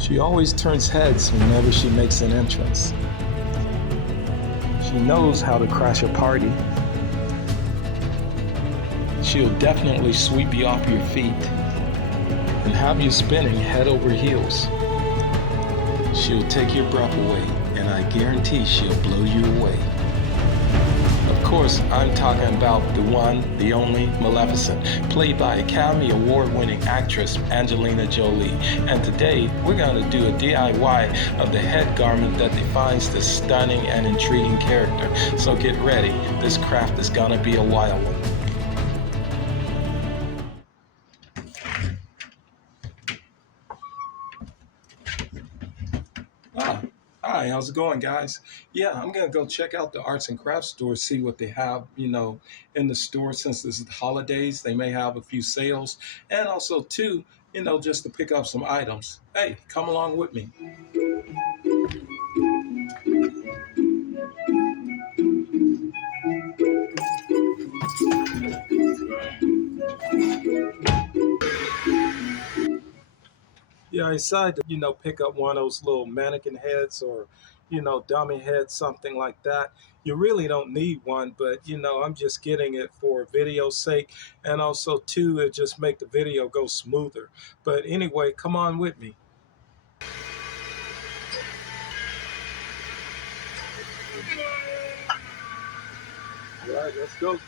She always turns heads whenever she makes an entrance. She knows how to crash a party. She'll definitely sweep you off your feet and have you spinning head over heels. She'll take your breath away, and I guarantee she'll blow you away. Of course, I'm talking about the one, the only Maleficent, played by Academy Award-winning actress Angelina Jolie. And today, we're going to do a DIY of the head garment that defines this stunning and intriguing character. So get ready, this craft is going to be a wild one. Hi, how's it going, guys? Yeah, I'm gonna go check out the arts and crafts store, see what they have, in the store. Since this is the holidays, they may have a few sales, and also too, just to pick up some items. Hey, come along with me. Yeah, I decided to, pick up one of those little mannequin heads or, dummy heads, something like that. You really don't need one, but, I'm just getting it for video's sake. And also, too, it just make the video go smoother. But anyway, come on with me. All right, let's go.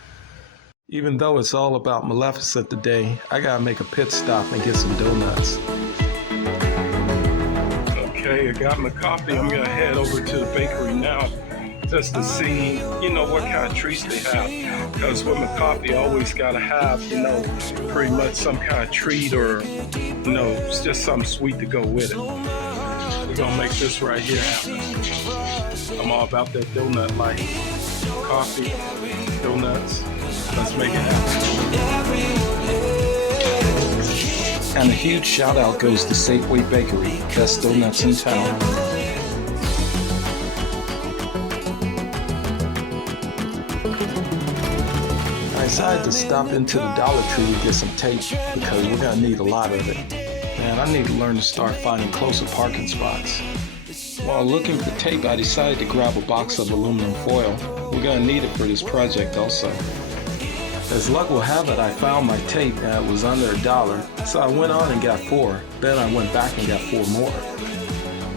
Even though it's all about Maleficent today, I gotta make a pit stop and get some donuts. Okay, I got my coffee. I'm gonna head over to the bakery now just to see, what kind of treats they have. Because with my coffee, I always gotta have, pretty much some kind of treat or, it's just something sweet to go with it. We're gonna make this right here happen. I'm all about that donut life. Coffee, donuts, let's make it happen. And a huge shout out goes to Safeway Bakery, best donuts in town. I decided to stop into the Dollar Tree to get some tape because we're gonna need a lot of it. And I need to learn to start finding closer parking spots. While looking for tape, I decided to grab a box of aluminum foil. We're gonna need it for this project also. As luck will have it, I found my tape and it was under $1, so I went on and got 4. Then I went back and got 4 more.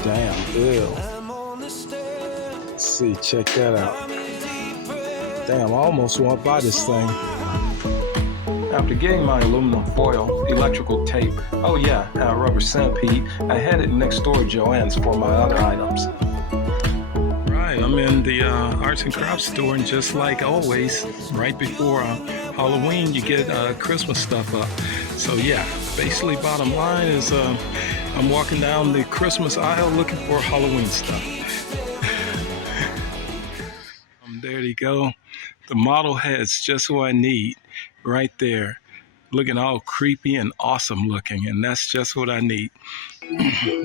Damn, ew. Let's see, check that out. Damn, I almost want to buy this thing. After getting my aluminum foil, electrical tape, oh yeah, and a rubber centipede, I headed next door to Joann's for my other items. Right, I'm in the arts and crafts store, and just like always, right before Halloween, you get Christmas stuff up. So yeah, basically bottom line is I'm walking down the Christmas aisle looking for Halloween stuff. There you go. The model head's just what I need right there. Looking all creepy and awesome looking, and that's just what I need.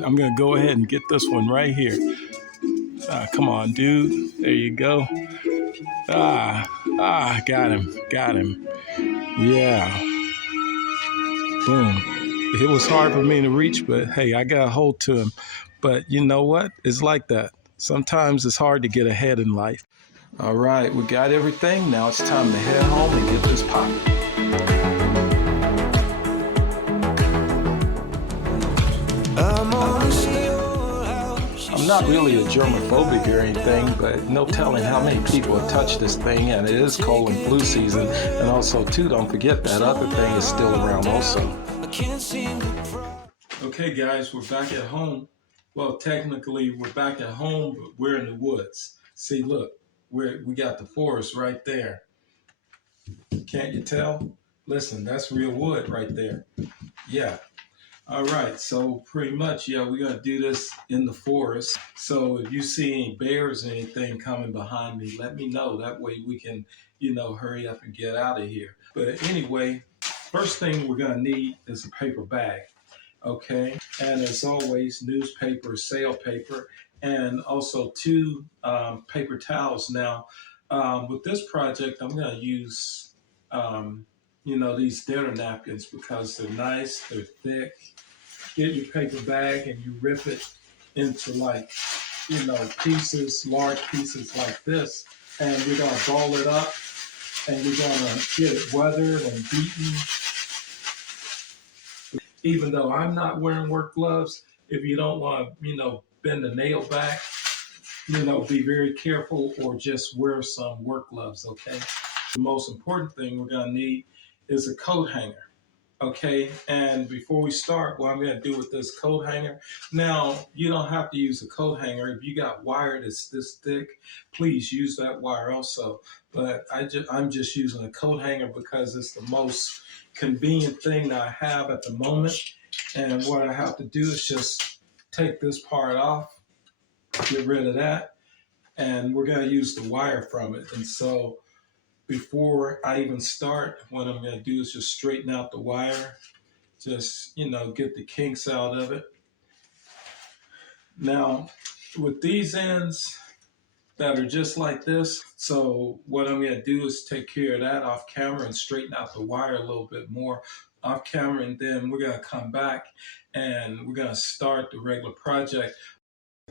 I'm gonna go ahead and get this one right here. Come on, dude. There you go. Got him. Yeah. Boom. It was hard for me to reach, but hey, I got a hold to him. But you know what? It's like that. Sometimes it's hard to get ahead in life. All right, we got everything. Now it's time to head home and get this popping. I'm not really a germophobic or anything, but no telling how many people have touched this thing, and it is cold and flu season. And also, too, don't forget that other thing is still around also. Okay, guys, we're back at home. Well, technically, we're back at home, but we're in the woods. See, look, we got the forest right there. Can't you tell? Listen, that's real wood right there. Yeah. All right, so pretty much, yeah, we're going to do this in the forest. So if you see any bears or anything coming behind me, let me know. That way we can, hurry up and get out of here. But anyway, first thing we're going to need is a paper bag, okay? And as always, newspaper, sale paper, and also 2 paper towels. Now, with this project, I'm going to use, these dinner napkins because they're nice, they're thick. get your paper bag and you rip it into like, pieces, large pieces like this. And we're gonna ball it up and we're gonna get it weathered and beaten. Even though I'm not wearing work gloves, if you don't want to, bend the nail back, be very careful or just wear some work gloves, okay? The most important thing we're gonna need is a coat hanger, okay? And before we start, what I'm gonna do with this coat hanger, now you don't have to use a coat hanger. If you got wire that's this thick, please use that wire also. But I'm just using a coat hanger because it's the most convenient thing that I have at the moment. And what I have to do is just take this part off, get rid of that, and we're going to use the wire from it. And so before I even start, what I'm going to do is just straighten out the wire, just, get the kinks out of it. Now, with these ends that are just like this, so what I'm going to do is take care of that off camera and straighten out the wire a little bit more off camera, and then we're going to come back and we're going to start the regular project.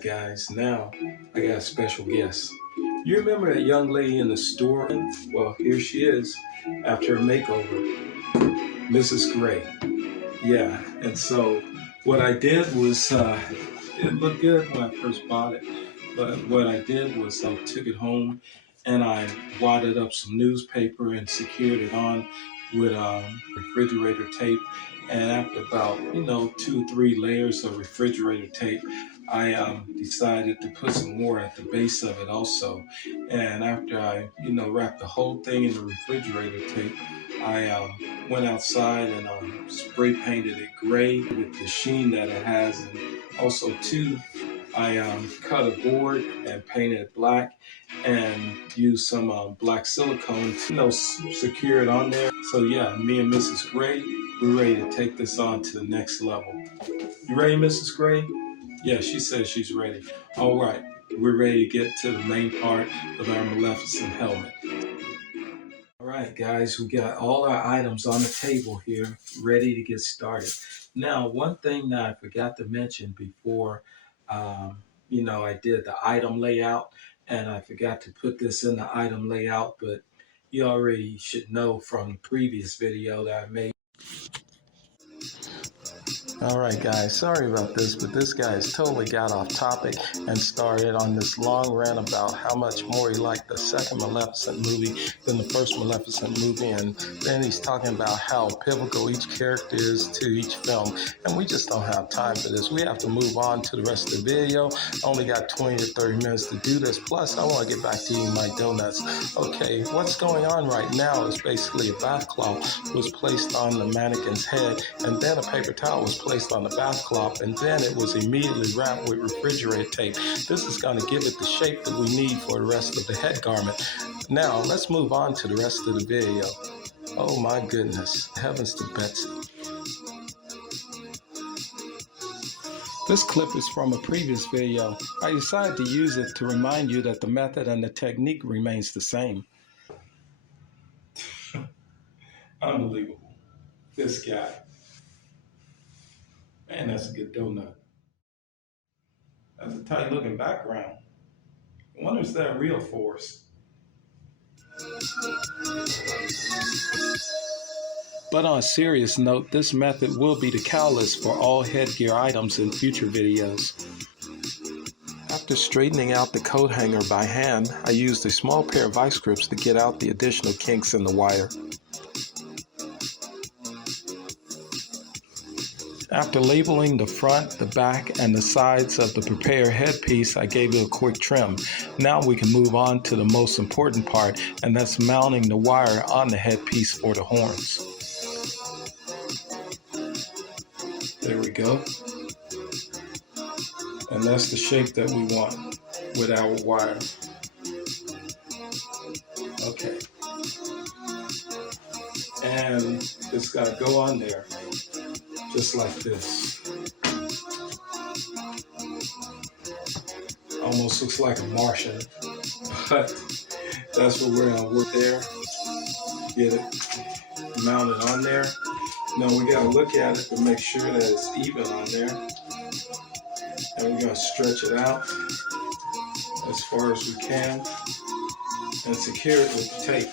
Guys, now I got a special guest. You remember that young lady in the store? Well, here she is after a makeover, Mrs. Gray. Yeah, and so what I did was, it looked good when I first bought it, but what I did was I took it home and I wadded up some newspaper and secured it on with refrigerator tape. And after about, 2 or 3 layers of refrigerator tape, I decided to put some more at the base of it also. And after I, wrapped the whole thing in the refrigerator tape, I went outside and spray painted it gray with the sheen that it has. And also too, I cut a board and painted it black and used some black silicone to, secure it on there. So yeah, me and Mrs. Gray, we're ready to take this on to the next level. You ready, Mrs. Gray? Yeah, she says she's ready. All right, we're ready to get to the main part of our Maleficent helmet. All right, guys, we got all our items on the table here, ready to get started. Now, one thing that I forgot to mention before, I did the item layout, and I forgot to put this in the item layout, but you already should know from the previous video that I made. All right, guys, sorry about this, but this guy has totally got off topic and started on this long rant about how much more he liked the second Maleficent movie than the first Maleficent movie, and then he's talking about how pivotal each character is to each film, and we just don't have time for this. We have to move on to the rest of the video. I only got 20 to 30 minutes to do this, plus I want to get back to eating my donuts. Okay, what's going on right now is basically a bath cloth was placed on the mannequin's head, and then a paper towel was placed on the bath cloth, and then it was immediately wrapped with refrigerator tape. This is going to give it the shape that we need for the rest of the head garment. Now, let's move on to the rest of the video. Oh my goodness, heavens to Betsy. This clip is from a previous video. I decided to use it to remind you that the method and the technique remains the same. Unbelievable. This guy. Man, that's a good donut. That's a tight looking background. I wonder if that's real force. But on a serious note, this method will be the catalyst for all headgear items in future videos. After straightening out the coat hanger by hand, I used a small pair of vice grips to get out the additional kinks in the wire. After labeling the front, the back, and the sides of the prepared headpiece, I gave it a quick trim. Now we can move on to the most important part, and that's mounting the wire on the headpiece for the horns. There we go. And that's the shape that we want with our wire. Okay. And it's got to go on there. Just like this. Almost looks like a Martian, but that's what we're gonna work there. Get it mounted on there. Now we gotta look at it to make sure that it's even on there. And we're gonna stretch it out as far as we can and secure it with the tape.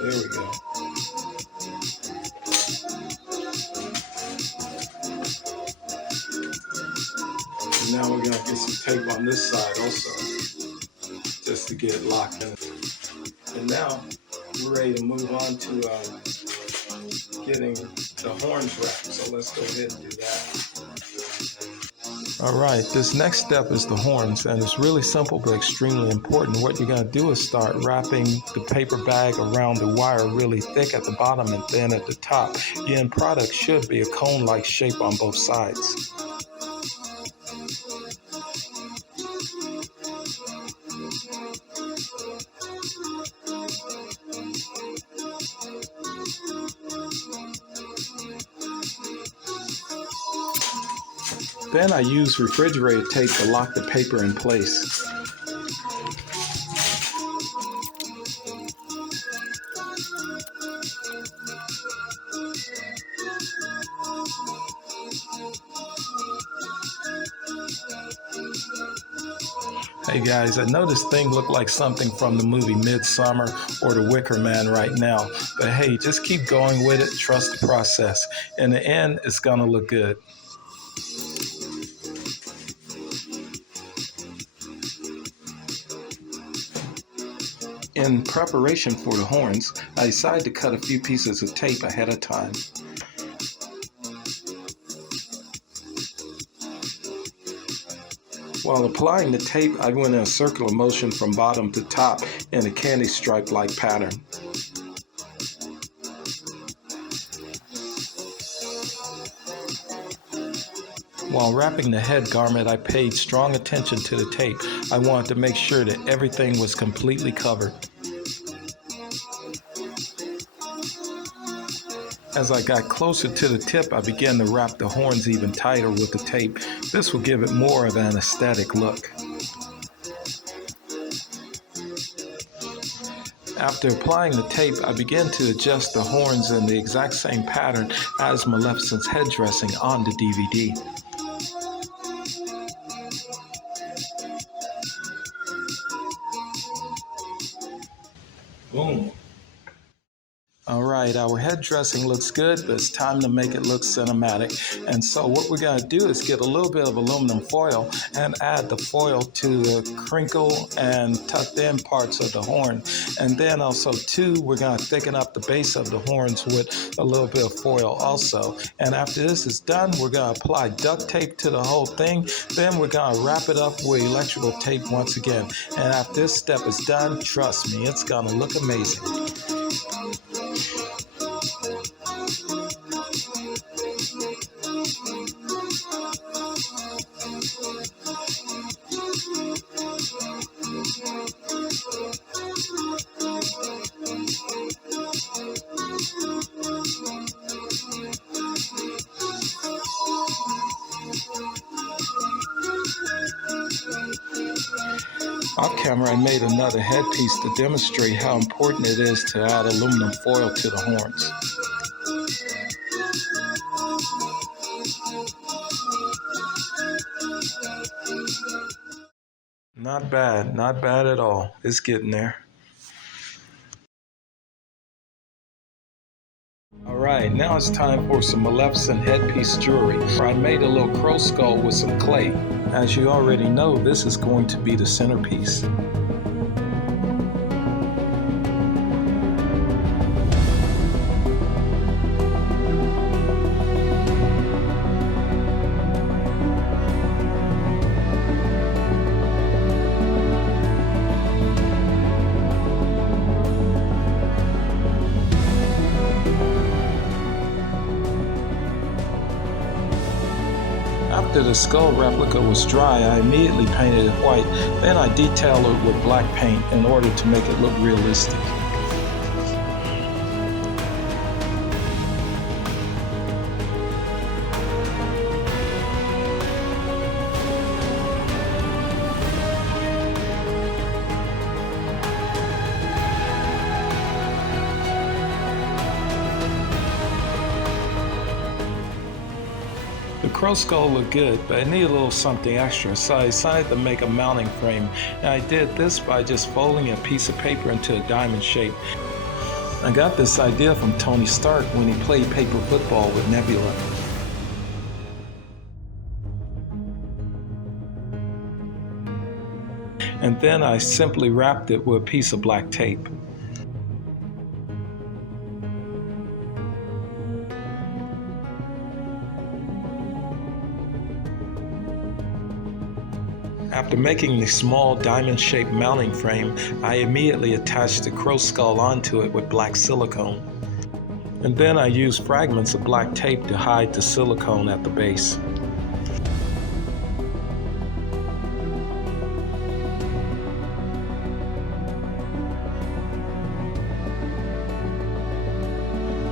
There we go. And now we're gonna get some tape on this side also, just to get it locked in. And now we're ready to move on to getting the horns wrapped. So let's go ahead and do that. All right, this next step is the horns, and it's really simple but extremely important. What you're going to do is start wrapping the paper bag around the wire really thick at the bottom and thin at the top. The end product should be a cone-like shape on both sides. Then I use refrigerator tape to lock the paper in place. Hey guys, I know this thing looked like something from the movie Midsummer or The Wicker Man right now, but hey, just keep going with it, trust the process. In the end, it's gonna look good. In preparation for the horns, I decided to cut a few pieces of tape ahead of time. While applying the tape, I went in a circular motion from bottom to top in a candy stripe-like pattern. While wrapping the head garment, I paid strong attention to the tape. I wanted to make sure that everything was completely covered. As I got closer to the tip, I began to wrap the horns even tighter with the tape. This will give it more of an aesthetic look. After applying the tape, I began to adjust the horns in the exact same pattern as Maleficent's head dressing on the DVD. Boom. All right, our head dressing looks good, but it's time to make it look cinematic. And so what we're going to do is get a little bit of aluminum foil and add the foil to the crinkle and tucked in parts of the horn. And then also too, we're going to thicken up the base of the horns with a little bit of foil also. And after this is done, we're going to apply duct tape to the whole thing. Then we're going to wrap it up with electrical tape once again. And after this step is done, trust me, it's going to look amazing. Off camera, I made another headpiece to demonstrate how important it is to add aluminum foil to the horns. Not bad at all. It's getting there. Alright, now it's time for some Maleficent headpiece jewelry. I made a little crow skull with some clay. As you already know, this is going to be the centerpiece. After the skull replica was dry, I immediately painted it white. Then I detailed it with black paint in order to make it look realistic. crow skull looked good, but it needed a little something extra, so I decided to make a mounting frame. And I did this by just folding a piece of paper into a diamond shape. I got this idea from Tony Stark when he played paper football with Nebula. And then I simply wrapped it with a piece of black tape. After making the small diamond-shaped mounting frame, I immediately attached the crow skull onto it with black silicone. And then I used fragments of black tape to hide the silicone at the base.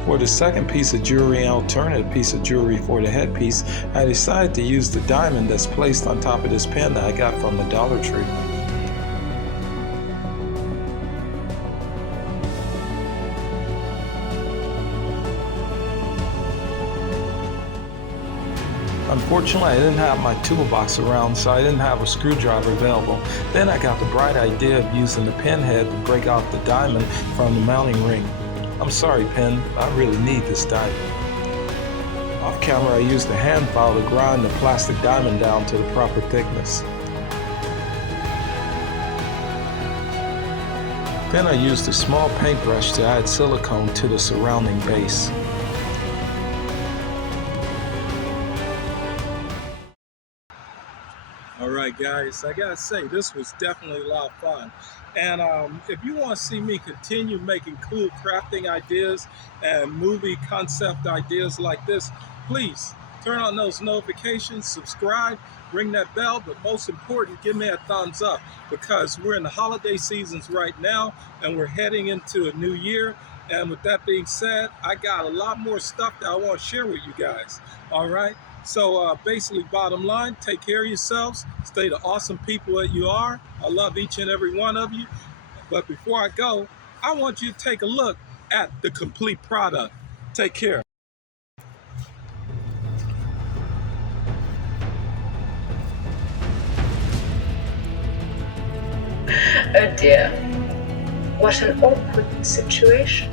For the second piece of jewelry, an alternative piece of jewelry for the headpiece, I decided to use the diamond that's placed on top of this pin that I got from the Dollar Tree. Unfortunately, I didn't have my toolbox around, so I didn't have a screwdriver available. Then I got the bright idea of using the pin head to break out the diamond from the mounting ring. I'm sorry, Pen, I really need this diamond. Off camera, I used a hand file to grind the plastic diamond down to the proper thickness. Then I used a small paintbrush to add silicone to the surrounding base. Alright guys, I gotta say, this was definitely a lot of fun. And if you want to see me continue making cool crafting ideas and movie concept ideas like this, please turn on those notifications, subscribe, ring that bell, but most important, give me a thumbs up, because we're in the holiday seasons right now and we're heading into a new year. And with that being said, I got a lot more stuff that I want to share with you guys. All right. So basically, bottom line, take care of yourselves. Stay the awesome people that you are. I love each and every one of you. But before I go, I want you to take a look at the complete product. Take care. Oh dear, what an awkward situation.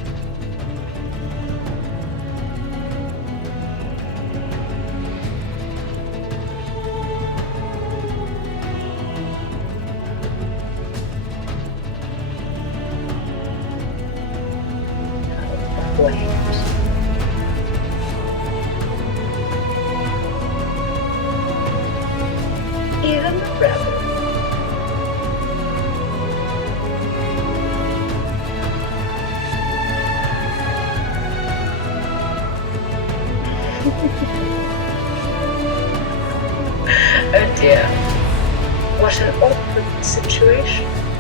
Wait. Even the rabbit. Oh dear, what an awkward situation.